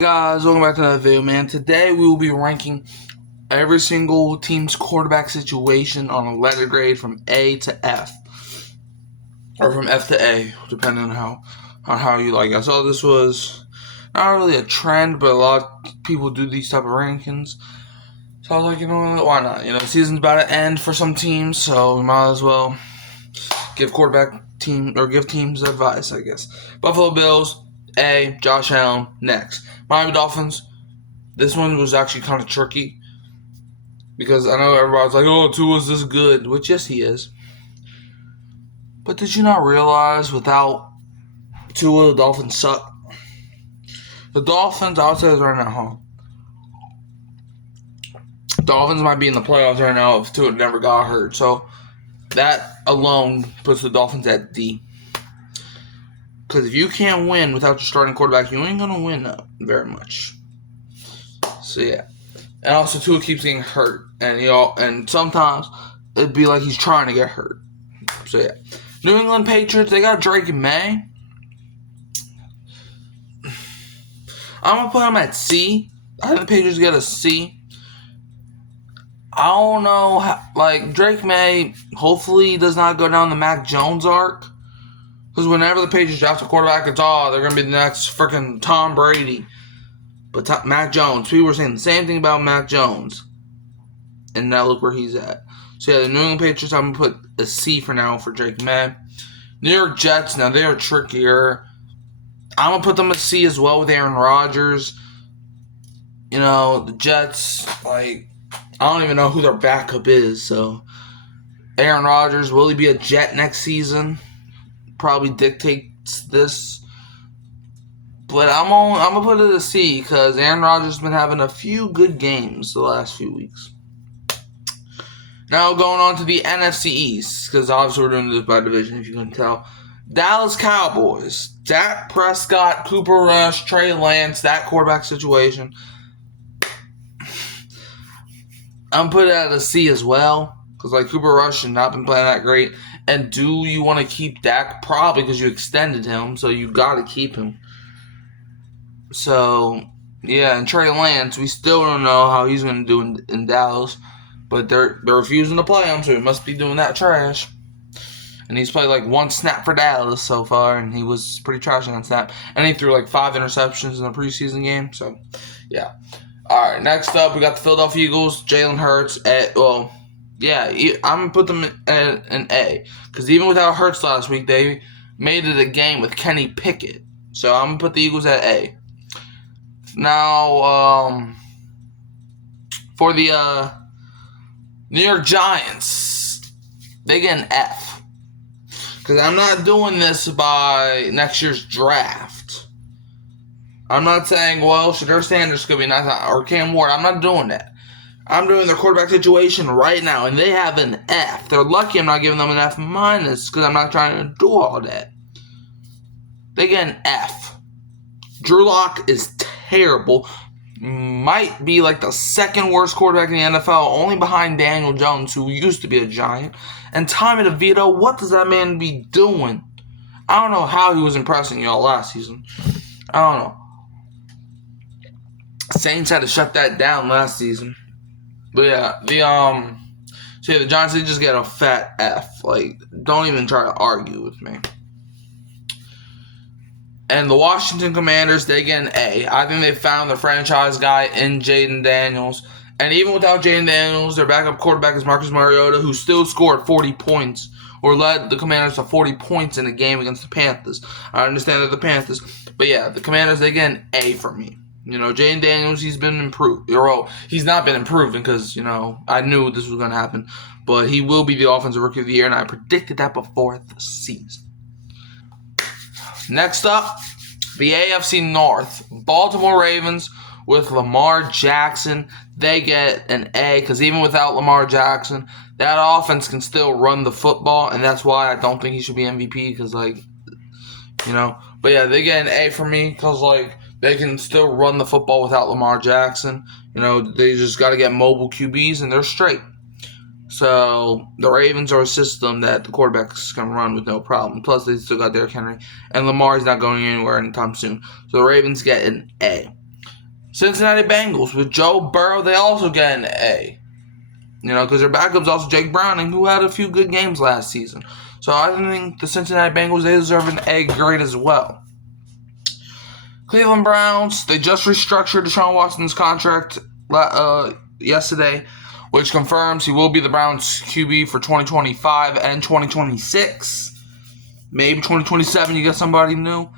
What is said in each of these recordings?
Guys, welcome back to another video, man. Today we will be ranking every single team's quarterback situation on a letter grade from A to F, or from F to A, depending on how you like it. I saw this was not really a trend, but a lot of people do these type of rankings. So I was like, you know what, why not? You know, the season's about to end for some teams, so we might as well give teams advice, I guess. Buffalo Bills, A, Josh Allen, next. Miami Dolphins, this one was actually kind of tricky because I know everybody's like, oh, Tua's this good, which yes, he is. But did you not realize without Tua, the Dolphins suck? The Dolphins, I'll say this right now, Dolphins might be in the playoffs right now if Tua never got hurt. So that alone puts the Dolphins at D. Because if you can't win without your starting quarterback, you ain't going to win very much. So, yeah. And also, Tua keeps getting hurt. And sometimes it'd be like he's trying to get hurt. So, yeah. New England Patriots, they got Drake May. I'm going to put him at C. I think the Patriots get a C. I don't know. Drake May hopefully does not go down the Mac Jones arc. Because whenever the Patriots draft a quarterback, it's they're going to be the next freaking Tom Brady. But Mac Jones, people were saying the same thing about Mac Jones. And now look where he's at. So yeah, the New England Patriots, I'm going to put a C for now for Drake May. New York Jets, now they are trickier. I'm going to put them at C as well with Aaron Rodgers. You know, the Jets, I don't even know who their backup is. So, Aaron Rodgers, will he be a Jet next season? Probably dictates this. But I'm going to put it a C because Aaron Rodgers has been having a few good games the last few weeks. Now going on to the NFC East, because obviously we're doing this by division, if you can tell. Dallas Cowboys, Dak Prescott, Cooper Rush, Trey Lance, that quarterback situation. I'm putting it at a C as well, because Cooper Rush has not been playing that great. And do you want to keep Dak? Probably because you extended him, so you got to keep him. So, yeah, and Trey Lance, we still don't know how he's going to do in Dallas. But they're refusing to play him, so he must be doing that trash. And he's played one snap for Dallas so far, and he was pretty trash on snap. And he threw 5 interceptions in the preseason game. So, yeah. All right, next up, we got the Philadelphia Eagles, Jalen Hurts. I'm going to put them in an A. Because even without Hurts last week, they made it a game with Kenny Pickett. So I'm going to put the Eagles at A. Now, for the New York Giants, they get an F. Because I'm not doing this by next year's draft. I'm not saying, Shedeur Sanders could be nice, or Cam Ward. I'm not doing that. I'm doing their quarterback situation right now, and they have an F. They're lucky I'm not giving them an F minus, because I'm not trying to do all that. They get an F. Drew Lock is terrible. Might be the second worst quarterback in the NFL, only behind Daniel Jones, who used to be a Giant. And Tommy DeVito, what does that man be doing? I don't know how he was impressing y'all last season. I don't know. Saints had to shut that down last season. But yeah, the Giants, they just get a fat F. Don't even try to argue with me. And the Washington Commanders, they get an A. I think they found the franchise guy in Jayden Daniels. And even without Jayden Daniels, their backup quarterback is Marcus Mariota, who still scored 40 points, or led the Commanders to 40 points in a game against the Panthers. I understand they're the Panthers. But yeah, the Commanders, they get an A for me. Jayden Daniels, he's been improved. He's not been improving because, I knew this was going to happen. But he will be the Offensive Rookie of the Year, and I predicted that before the season. Next up, the AFC North. Baltimore Ravens with Lamar Jackson. They get an A because even without Lamar Jackson, that offense can still run the football, and that's why I don't think he should be MVP because, But yeah, they get an A for me because, they can still run the football without Lamar Jackson. They just got to get mobile QBs, and they're straight. So the Ravens are a system that the quarterbacks can run with no problem. Plus, they still got Derrick Henry, and Lamar's not going anywhere anytime soon. So the Ravens get an A. Cincinnati Bengals with Joe Burrow, they also get an A. Because their backup's also Jake Browning, who had a few good games last season. So I think the Cincinnati Bengals, they deserve an A grade as well. Cleveland Browns, they just restructured Deshaun Watson's contract yesterday, which confirms he will be the Browns QB for 2025 and 2026. Maybe 2027 you get somebody new.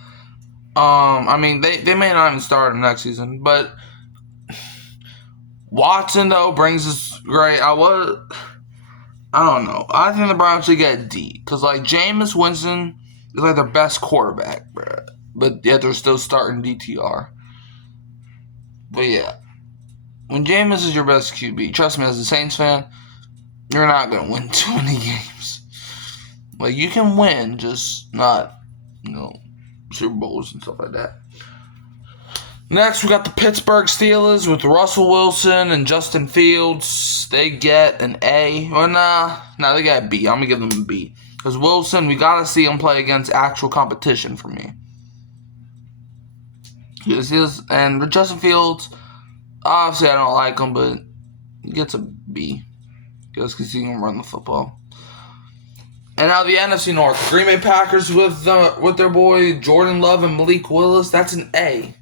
They may not even start him next season, but Watson, though, brings us great. I don't know. I think the Browns should get a D, because, Jameis Winston is, their best quarterback, bro. But yet they're still starting DTR. But, yeah. When Jameis is your best QB, trust me, as a Saints fan, you're not going to win too many games. You can win, just not, Super Bowls and stuff like that. Next, we got the Pittsburgh Steelers with Russell Wilson and Justin Fields. They get an A. Or they get a B. I'm going to give them a B. Because Wilson, we got to see him play against actual competition for me. And with Justin Fields, obviously I don't like him, but he gets a B. Because he can run the football. And now the NFC North. Green Bay Packers with their boy Jordan Love and Malik Willis. That's an A.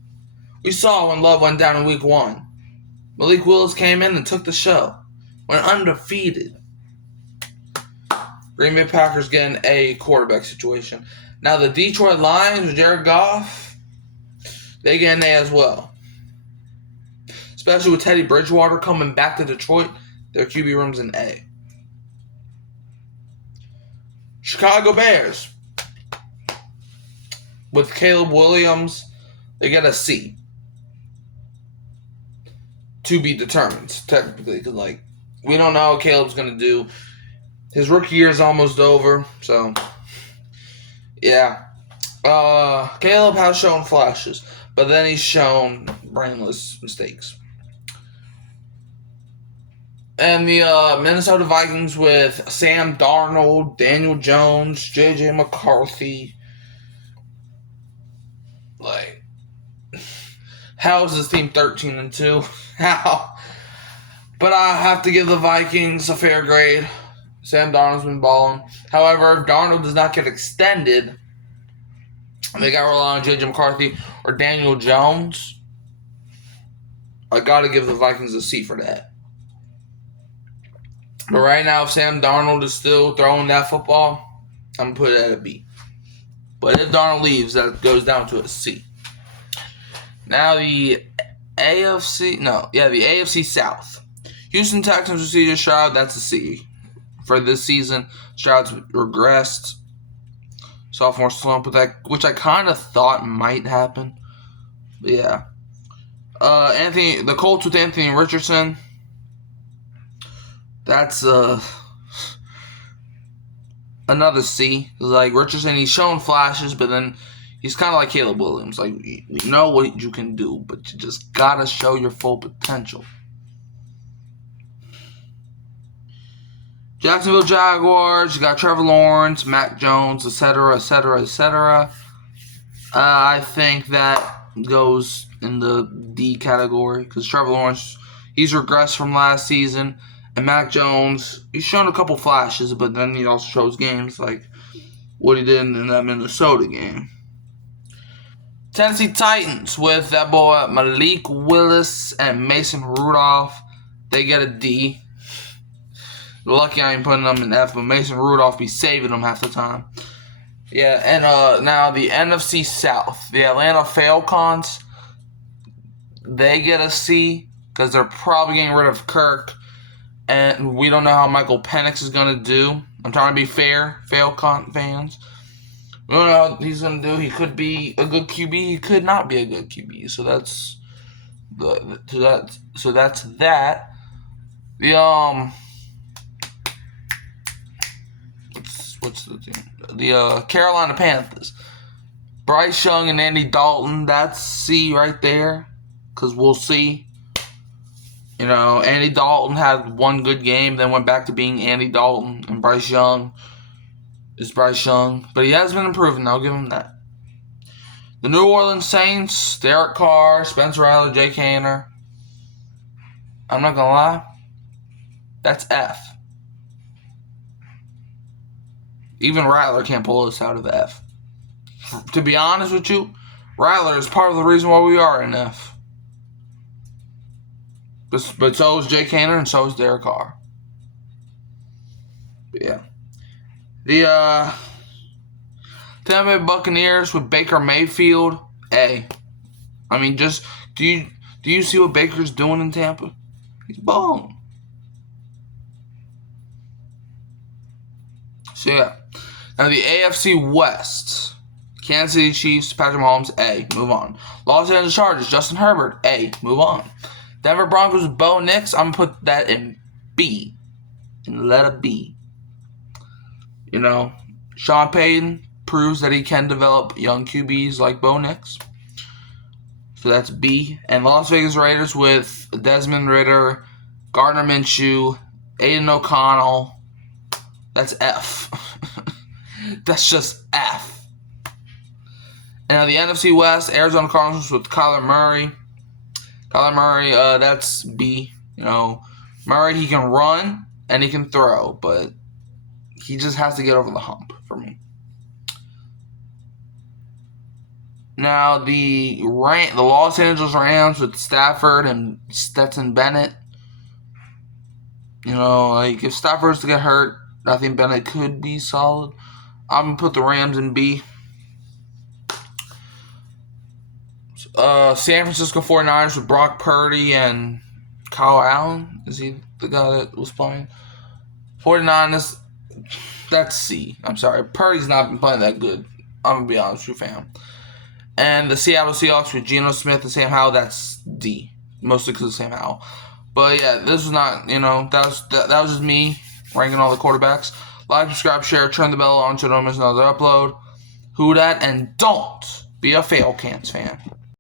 We saw when Love went down in Week 1. Malik Willis came in and took the show. Went undefeated. Green Bay Packers get an A quarterback situation. Now the Detroit Lions with Jared Goff, they get an A as well. Especially with Teddy Bridgewater coming back to Detroit, their QB room's an A. Chicago Bears with Caleb Williams, they get a C. To be determined, technically, because we don't know how Caleb's gonna do. His rookie year is almost over, so yeah. Caleb has shown flashes, but then he's shown brainless mistakes. And the Minnesota Vikings with Sam Darnold, Daniel Jones, J.J. McCarthy. How is this team 13-2? How? But I have to give the Vikings a fair grade. Sam Darnold's been balling. However, if Darnold does not get extended, they got to rely on J.J. McCarthy or Daniel Jones. I got to give the Vikings a C for that. But right now, if Sam Darnold is still throwing that football, I'm going to put it at a B. But if Darnold leaves, that goes down to a C. Now the AFC South. Houston Texans with C.J. Stroud, that's a C. For this season, Stroud's regressed. Sophomore slump, which I kind of thought might happen. But yeah. The Colts with Anthony Richardson. That's another C. Richardson, he's shown flashes, but then he's kind of like Caleb Williams. We know what you can do, but you just gotta show your full potential. Jacksonville Jaguars, you got Trevor Lawrence, Mac Jones, etc., etc., etc. I think that goes in the D category because Trevor Lawrence, he's regressed from last season. And Mac Jones, he's shown a couple flashes, but then he also shows games like what he did in that Minnesota game. Tennessee Titans with that boy Malik Willis and Mason Rudolph. They get a D. Lucky I ain't putting them in F, but Mason Rudolph be saving them half the time. Yeah, and now the NFC South. The Atlanta Falcons, they get a C because they're probably getting rid of Kirk. And we don't know how Michael Penix is going to do. I'm trying to be fair, Falcon fans. We don't know what he's going to do. He could be a good QB. He could not be a good QB. So that's that. The what's the thing? The Carolina Panthers. Bryce Young and Andy Dalton. That's C right there. Because we'll see. Andy Dalton had one good game, then went back to being Andy Dalton, and Bryce Young is Bryce Young. But he has been improving, I'll give him that. The New Orleans Saints, Derek Carr, Spencer Rattler, Jake Haener. I'm not gonna lie, that's F. Even Rattler can't pull us out of F. To be honest with you, Rattler is part of the reason why we are in F. But so is Jake Haener and so is Derek Carr. But yeah. The Tampa Bay Buccaneers with Baker Mayfield, A. I mean, just do you see what Baker's doing in Tampa? He's balling. So yeah. Now the AFC West. Kansas City Chiefs, Patrick Mahomes, A. Move on. Los Angeles Chargers, Justin Herbert, A. Move on. Denver Broncos with Bo Nix, I'm going to put that in B. In letter B. You know, Sean Payton proves that he can develop young QBs like Bo Nix. So that's B. And Las Vegas Raiders with Desmond Ridder, Gardner Minshew, Aiden O'Connell. That's F. That's just F. And the NFC West, Arizona Cardinals with Kyler Murray. Kyler Murray, that's B. You know, Murray, he can run and he can throw, but he just has to get over the hump for me. Now, the Los Angeles Rams with Stafford and Stetson Bennett. You know, like, if Stafford's to get hurt, I think Bennett could be solid. I'm going to put the Rams in B. San Francisco 49ers with Brock Purdy and Kyle Allen. Is he the guy that was playing? 49ers, that's C. I'm sorry. Purdy's not been playing that good. I'm going to be honest with you, fam. And the Seattle Seahawks with Geno Smith and Sam Howell, that's D. Mostly because of Sam Howell. But yeah, this was not, you know, that was just me ranking all the quarterbacks. Like, subscribe, share, turn the bell on so you don't miss another upload. Who dat? And don't be a fail cans fan.